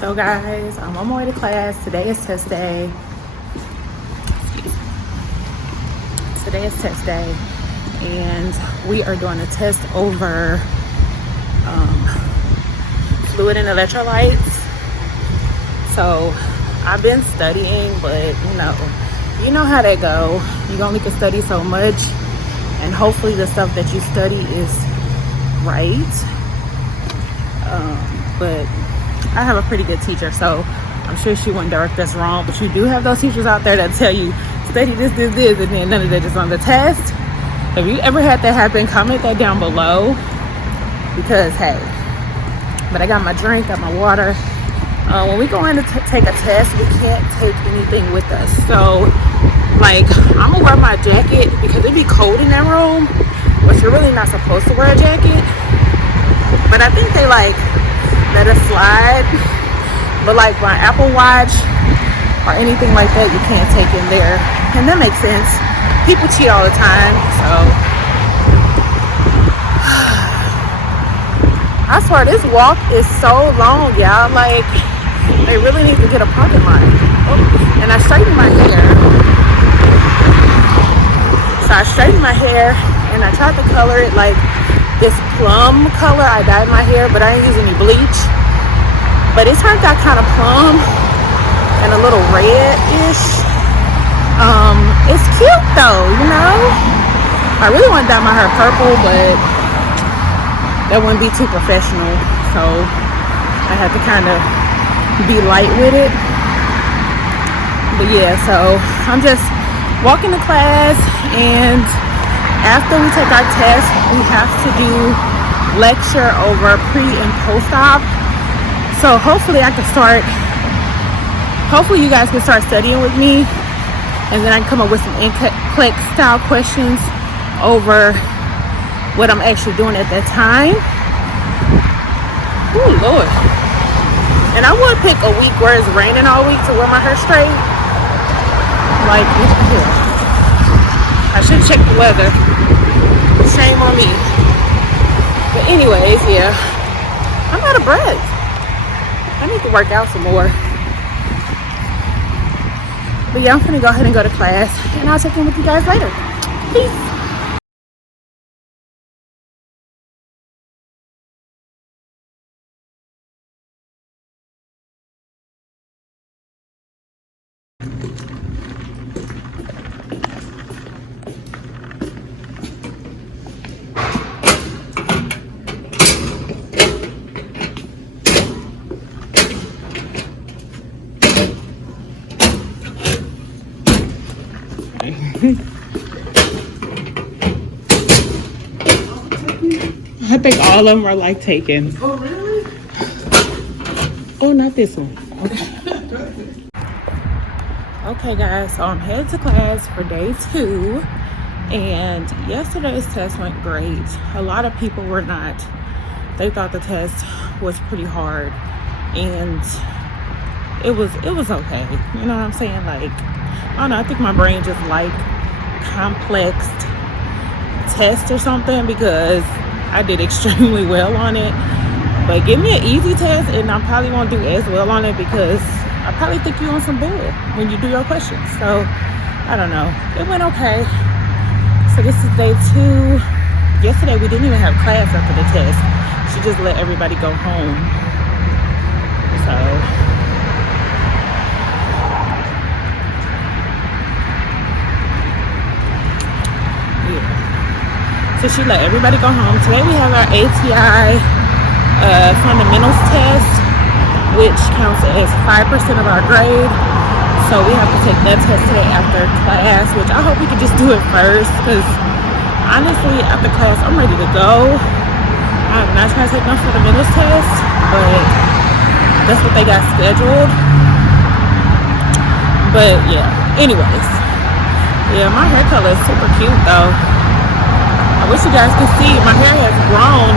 So guys, I'm on my way to class. Today is test day. Today is test day, and we are doing a test over fluid and electrolytes. So I've been studying, but you know how that go. You only can study so much, and hopefully the stuff that you study is right. But I have a pretty good teacher, so I'm sure she wouldn't direct us wrong. But you do have those teachers out there that tell you study this, and then none of that is on the test. If you ever had that happen, comment that down below, because hey. But I got my drink, got my water. When we go in to take a test, we can't take anything with us. So like, I'm gonna wear my jacket because it'd be cold in that room, but you're really not supposed to wear a jacket. But I think they like let us slide. But like my Apple Watch or anything like that, you can't take in there. And that makes sense. People cheat all the time, so I swear this walk is so long, y'all. Like, they really need to get a parking lot. Oh, and I straightened my hair. So I straightened my hair and I tried to color it like this plum color. I dyed my hair, but I didn't use any bleach. But it turned out kind of plum and a little red-ish. It's cute though, I really want to dye my hair purple, but that wouldn't be too professional. So I had to kind of be light with it. But yeah, so I'm just walking to class, and after we take our test, we have to do lecture over pre and post-op. So hopefully you guys can start studying with me, and then I can come up with some NCLEX style questions over what I'm actually doing at that time. Oh Lord. And I would pick a week where it's raining all week to wear my hair straight. Like, I should check the weather. Shame on me. But anyways, yeah, I'm out of breath. I need to work out some more. But yeah, I'm gonna go ahead and go to class, and I'll check in with you guys later. Peace. I think all of them are like taken. Oh, really? Oh, not this one. Okay guys, so I'm headed to class for day 2, and yesterday's test went great. A lot of people were not. They thought the test was pretty hard, and it was okay. You know what I'm saying? Like, I don't know, I think my brain just like complex test or something, because I did extremely well on it. But give me an easy test and I probably won't do as well on it, because I probably think you on some bull when you do your questions. So I don't know, it went okay. So this is day 2. Yesterday we didn't even have class after the test. She just let everybody go home. So so she let everybody go home. Today we have our ATI fundamentals test, which counts as 5% of our grade. So we have to take that test today after class, which I hope we can just do it first, because honestly, after class, I'm ready to go. I'm not trying to take no fundamentals test, but that's what they got scheduled. But yeah, anyways. Yeah, my hair color is super cute though. I wish you guys could see, my hair has grown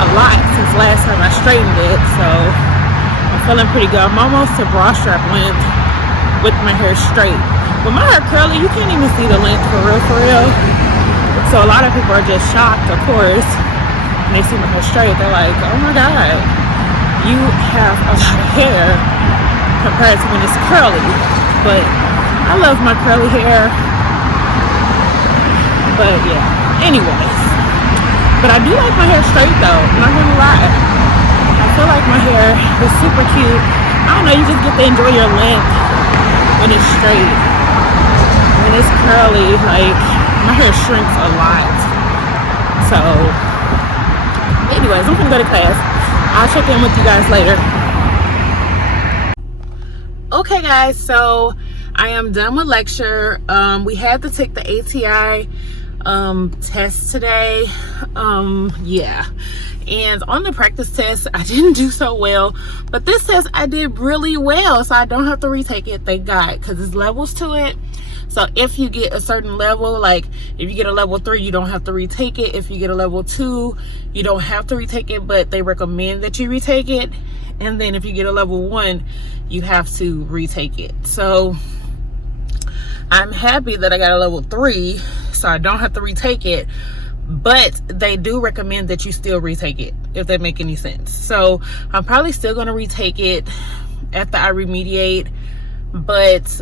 a lot since last time I straightened it, so I'm feeling pretty good. I'm almost to bra strap length with my hair straight. But my hair curly, you can't even see the length for real. So a lot of people are just shocked, of course, when they see my hair straight. They're like, oh my God. you have a lot of hair compared to when it's curly. But I love my curly hair. But yeah, anyways. But I do like my hair straight though, I'm not gonna lie. I feel like my hair is super cute. I don't know, you just get to enjoy your length when it's straight. When it's curly, like, my hair shrinks a lot. So, anyways, I'm gonna go to class. I'll check in with you guys later. Okay guys, so I am done with lecture. We had to take the ATI test today. Yeah, and on the practice test I didn't do so well, but this test I did really well, so I don't have to retake it, thank God, because there's levels to it. So if you get a certain level, like if you get a level 3, you don't have to retake it. If you get a level 2, you don't have to retake it, but they recommend that you retake it. And then if you get a level 1, you have to retake it. So I'm happy that I got a level 3, so I don't have to retake it, but they do recommend that you still retake it, if that make any sense. So I'm probably still going to retake it after I remediate, but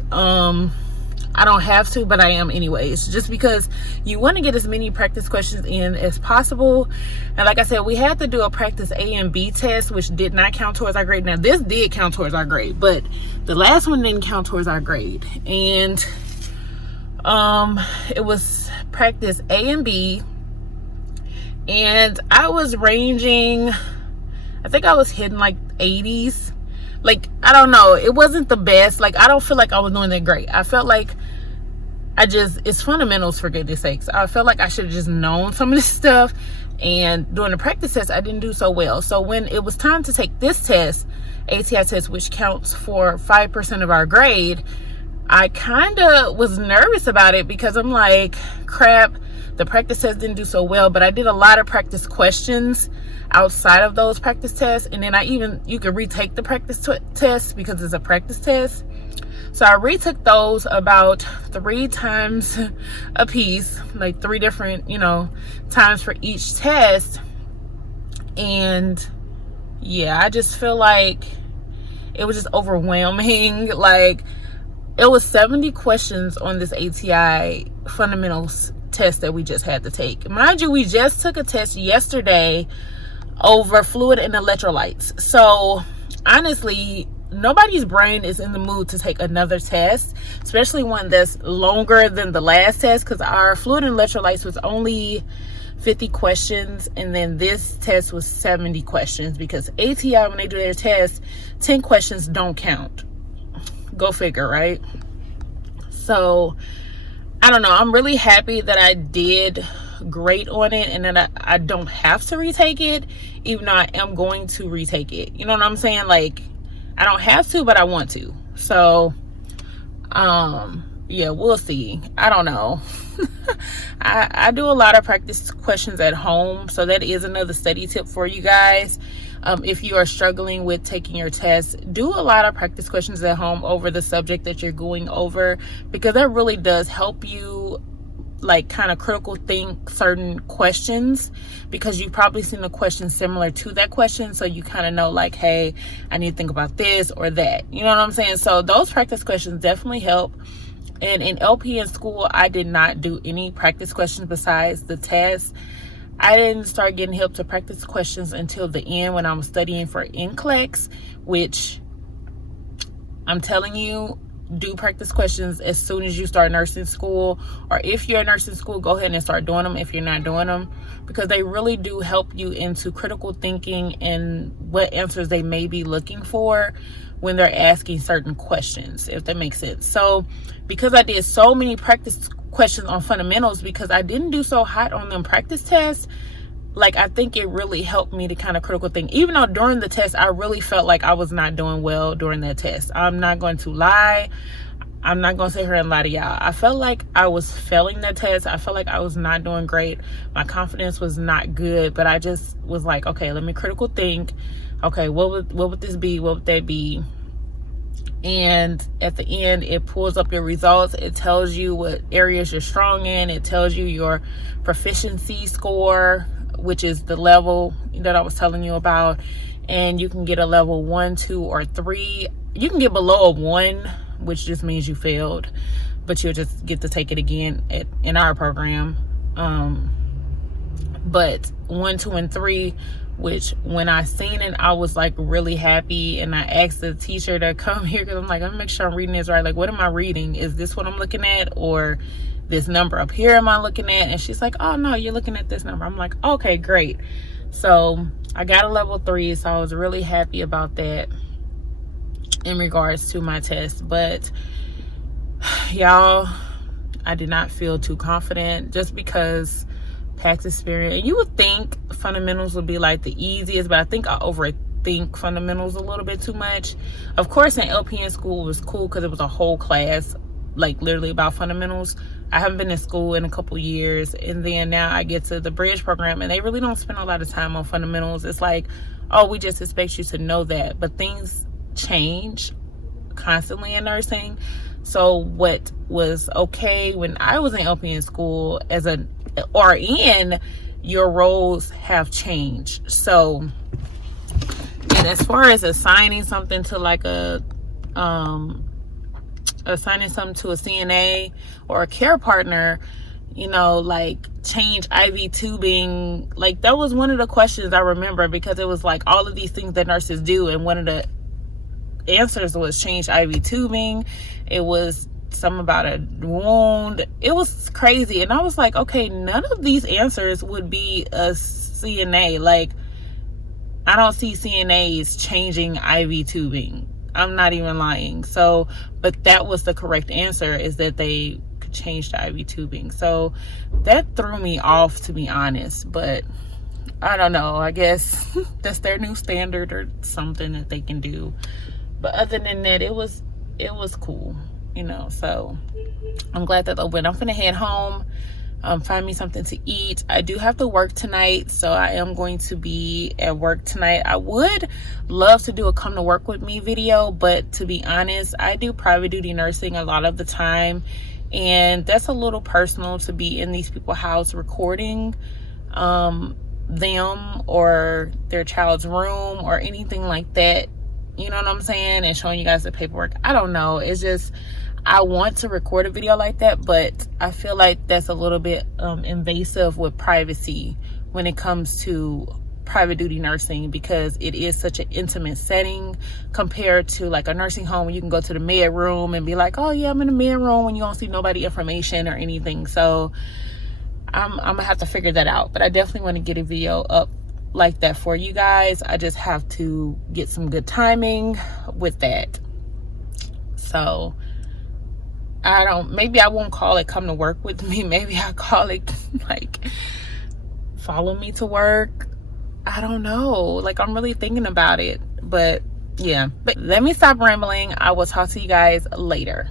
I don't have to, but I am anyways, just because you want to get as many practice questions in as possible. And like I said, we had to do a practice A and B test, which did not count towards our grade. Now this did count towards our grade, but the last one didn't count towards our grade. And it was practice A and B, and I was ranging, I think I was hitting like 80s. Like, I don't know, it wasn't the best. Like, I don't feel like I was doing that great. I felt like it's fundamentals, for goodness sakes. I felt like I should have just known some of this stuff, and during the practice test I didn't do so well. So when it was time to take this test, ATI test, which counts for 5% of our grade, I kind of was nervous about it, because I'm like, crap, the practice test didn't do so well, but I did a lot of practice questions outside of those practice tests. And then you could retake the practice test because it's a practice test. So I retook those about 3 times a piece, like 3 different, times for each test. And yeah, I just feel like it was just overwhelming. Like, it was 70 questions on this ATI fundamentals test that we just had to take. Mind you, we just took a test yesterday over fluid and electrolytes. So honestly, nobody's brain is in the mood to take another test, especially one that's longer than the last test, because our fluid and electrolytes was only 50 questions, and then this test was 70 questions, because ATI, when they do their test, 10 questions don't count. Go figure, right? So I don't know, I'm really happy that I did great on it, and then I don't have to retake it, even though I am going to retake it. You know what I'm saying? Like, I don't have to, but I want to. So yeah, we'll see. I don't know. I do a lot of practice questions at home, so that is another study tip for you guys. If you are struggling with taking your test, do a lot of practice questions at home over the subject that you're going over, because that really does help you, like, kind of critical think certain questions, because you've probably seen a question similar to that question, so you kind of know, like, hey, I need to think about this or that. You know what I'm saying? So those practice questions definitely help. And in LPN school, I did not do any practice questions besides the test. I didn't start getting help to practice questions until the end, when I was studying for NCLEX, which I'm telling you, do practice questions as soon as you start nursing school, or if you're in nursing school, go ahead and start doing them if you're not doing them, because they really do help you into critical thinking and what answers they may be looking for when they're asking certain questions, if that makes sense. So because I did so many practice questions on fundamentals, because I didn't do so hot on them practice tests, like, I think it really helped me to kind of critical think, even though during the test I really felt like I was not doing well during that test. I'm not going to lie. I'm not going to sit here and lie to y'all. I felt like I was failing that test. I felt like I was not doing great. My confidence was not good, but I just was like, okay, let me critical think. Okay, what would this be? What would that be? And at the end, it pulls up your results. It tells you what areas you're strong in. It tells you your proficiency score, which is the level that I was telling you about. and you can get a level 1, 2, or 3. You can get below a 1, which just means you failed, but you'll just get to take it again in our program. But 1, 2, and 3, which when I seen it, I was like really happy, and I asked the teacher to come here because I'm like, let me make sure I'm reading this right. Like, what am I reading? Is this what I'm looking at, or this number up here am I looking at? And she's like, oh no, you're looking at this number. I'm like, okay, great. So I got a level 3, so I was really happy about that in regards to my test. But y'all, I did not feel too confident just because past experience. And you would think fundamentals would be like the easiest, but I think I overthink fundamentals a little bit too much. Of course, in LPN school it was cool because it was a whole class, like literally about fundamentals. I haven't been in school in a couple years, and then now I get to the bridge program and they really don't spend a lot of time on fundamentals. It's like, oh, we just expect you to know that, but things change constantly in nursing. So what was okay when I was in LPN school as an RN, your roles have changed. So, and as far as assigning something to like assigning something to a CNA or a care partner, you know, like change IV tubing, like that was one of the questions I remember, because it was like all of these things that nurses do, and one of the answers was change IV tubing. It was something about a wound. It was crazy, and I was like, okay, none of these answers would be a CNA. Like, I don't see CNAs changing IV tubing. I'm not even lying. So, but that was the correct answer, is that they could change the IV tubing. So that threw me off, to be honest. But I don't know, I guess that's their new standard or something that they can do. But other than that, it was cool, you know. So I'm glad that opened. I'm gonna head home, find me something to eat. I do have to work tonight, so I am going to be at work tonight. I would love to do a come to work with me video, but to be honest, I do private duty nursing a lot of the time, and that's a little personal to be in these people's house recording them or their child's room or anything like that. You know what I'm saying? And showing you guys the paperwork. I don't know. It's just, I want to record a video like that, but I feel like that's a little bit invasive with privacy when it comes to private duty nursing, because it is such an intimate setting compared to like a nursing home where you can go to the med room and be like, oh yeah, I'm in the med room, when you don't see nobody information or anything. So I'm gonna have to figure that out, but I definitely want to get a video up like that for you guys. I just have to get some good with that. So maybe I won't call it come to work with me. Maybe I'll call it like follow me to work. I don't know. Like, I'm really thinking about it. But yeah, but let me stop rambling. I will talk to you guys later.